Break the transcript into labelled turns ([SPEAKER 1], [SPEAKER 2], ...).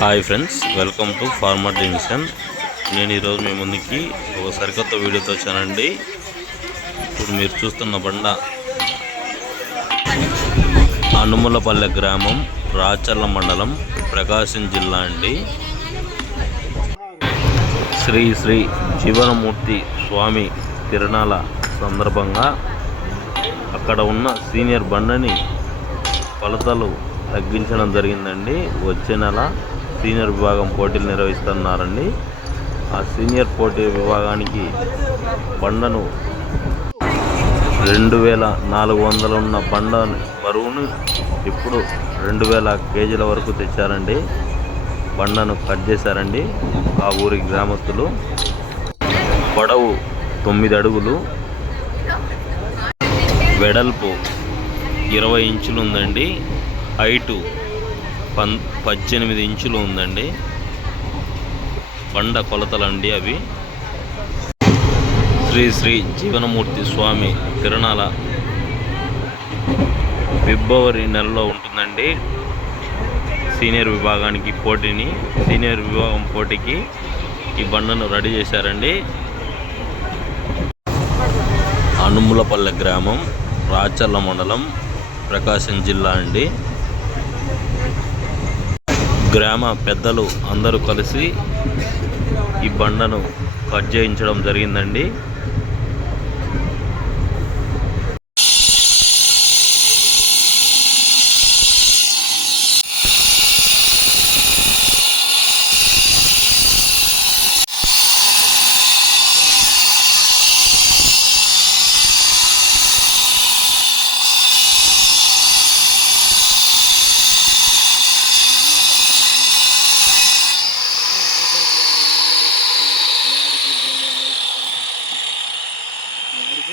[SPEAKER 1] Hi friends welcome to farmer division. నేను ఈరోజు మీ ముందుకి ఒక సరికొత్త వీడియోతో వచ్చానండి. ఇప్పుడు మీరు చూస్తున్న బండ అనుములపల్లె గ్రామం రాచర్ల మండలం ప్రకాశం జిల్లా అండి. శ్రీ శ్రీ జీవనమూర్తి స్వామి తిరణాల సందర్భంగా అక్కడ ఉన్న సీనియర్ బండని కొలతలు తగ్గించడం జరిగిందండి. వచ్చే నెల సీనియర్ విభాగం పోటీలు నిర్వహిస్తున్నారండి. ఆ సీనియర్ పోటీ విభాగానికి బండను రెండు వేల నాలుగు వందలు ఉన్న బండ బరువును ఇప్పుడు రెండు వేల కేజీల వరకు తెచ్చారండి. బండను కట్ చేశారండి ఆ ఊరి గ్రామస్తులు. పొడవు తొమ్మిది అడుగులు. వెడల్పు ఇరవై ఇంచులు ఉందండి. హైటు పన్ పద్దెనిమిది ఇంచులు ఉందండి. బండ కొలతలండి అవి. శ్రీ శ్రీ జీవనమూర్తి స్వామి తిరణాల ఫిబ్రవరి నెలలో ఉంటుందండి. సీనియర్ విభాగానికి పోటీని సీనియర్ విభాగం పోటీకి ఈ బండను రెడీ చేశారండి. అనుములపల్లె గ్రామం రాచర్ల మండలం ప్రకాశం జిల్లా అండి. గ్రామ పెద్దలు అందరూ కలిసి ఈ బండను కట్ చేయించడం జరిగిందండి.